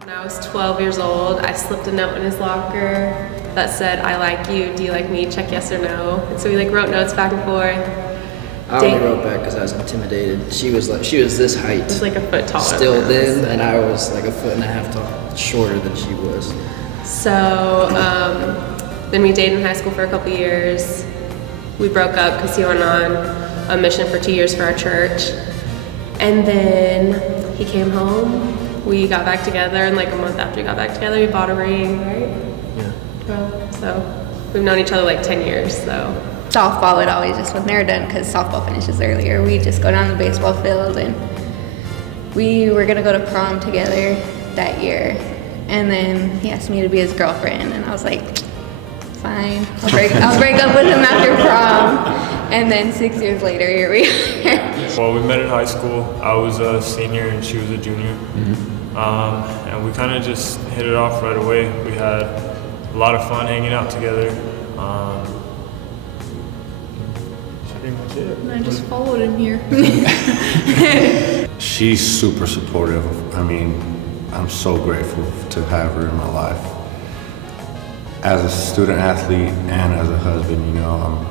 When I was 12 years old, I slipped a note in his locker that said, "I like you, do you like me, check yes or no." And so we like wrote notes back and forth. I only wrote back because I was intimidated. She was this height. She was like a foot taller. Still then, and I was like a foot and a half tall, shorter than she was. So then we dated in high school for a couple years. We broke up because he went on a mission for 2 years for our church. And then he came home. We got back together, and like a month after we got back together, we bought a ring, right? Yeah. Well, so we've known each other like 10 years, so. Softball would always just, when they're done, because softball finishes earlier, we just go down the baseball field, and we were gonna go to prom together that year. And then he asked me to be his girlfriend, and I was like, fine, I'll break up with him after prom. And then 6 years later, here we are. Well, we met in high school. I was a senior and she was a junior. And we kind of just hit it off right away. We had a lot of fun hanging out together. That's pretty much it. And I just followed him here. She's super supportive. I mean, I'm so grateful to have her in my life. As a student athlete and as a husband, you know,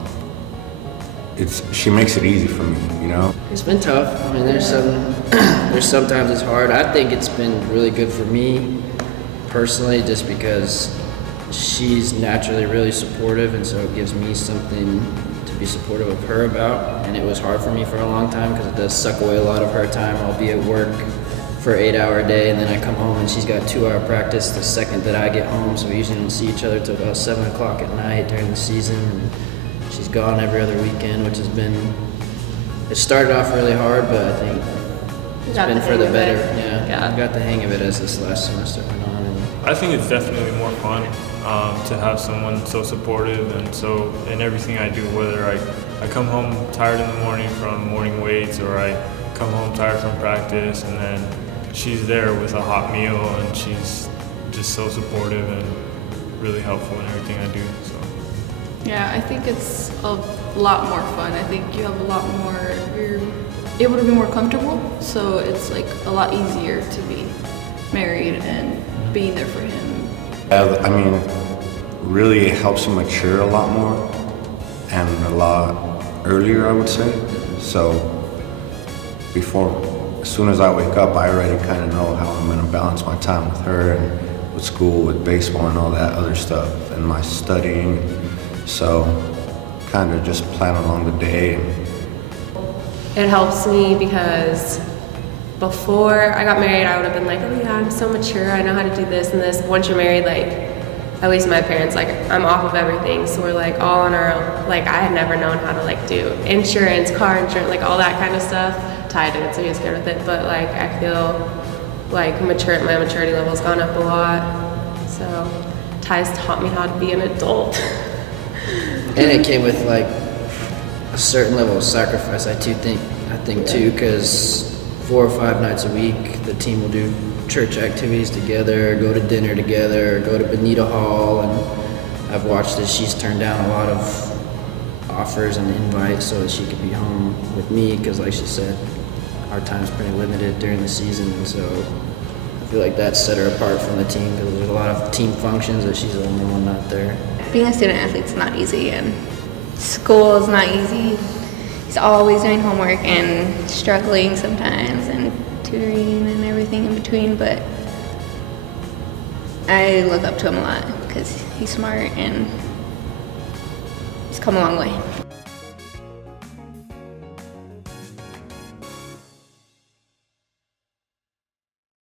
she makes it easy for me, you know? It's been tough. I mean, there's sometimes it's hard. I think it's been really good for me personally, just because she's naturally really supportive, and so it gives me something to be supportive of her about. And it was hard for me for a long time because it does suck away a lot of her time. I'll be at work for an 8-hour day, and then I come home and she's got 2-hour practice the second that I get home, so we usually don't see each other till about 7 o'clock at night during the season. And she's gone every other weekend, which has been, it started off really hard, but I think it's been for the better. Yeah, I got the hang of it as this last semester went on. And I think it's definitely more fun to have someone so supportive, and so in everything I do, whether I come home tired in the morning from morning weights, or I come home tired from practice, and then she's there with a hot meal, and she's just so supportive and really helpful in everything I do. So. Yeah, I think it's a lot more fun. I think you have a lot more, you're able to be more comfortable, so it's like a lot easier to be married and being there for him. I mean, really it helps you mature a lot more and a lot earlier, I would say. So as soon as I wake up, I already kind of know how I'm going to balance my time with her and with school, with baseball and all that other stuff, and my studying. So kind of just plan along the day. It helps me because before I got married, I would have been like, oh yeah, I'm so mature, I know how to do this and this. Once you're married, like, at least my parents, like, I'm off of everything, so we're like all on our own. Like, I had never known how to like do insurance, car insurance, like all that kind of stuff. Ty did it, so he was good with it, but like I feel like my maturity level's gone up a lot. So Ty's taught me how to be an adult. And it came with like a certain level of sacrifice, I think too, because 4 or 5 nights a week the team will do church activities together, go to dinner together, go to Bonita Hall, and I've watched as she's turned down a lot of offers and invites so that she could be home with me, because like she said, our time's pretty limited during the season, and so I feel like that set her apart from the team, because there's a lot of team functions that she's the only one not there. Being a student athlete's not easy, and school is not easy. He's always doing homework and struggling sometimes, and tutoring and everything in between, but I look up to him a lot because he's smart and he's come a long way.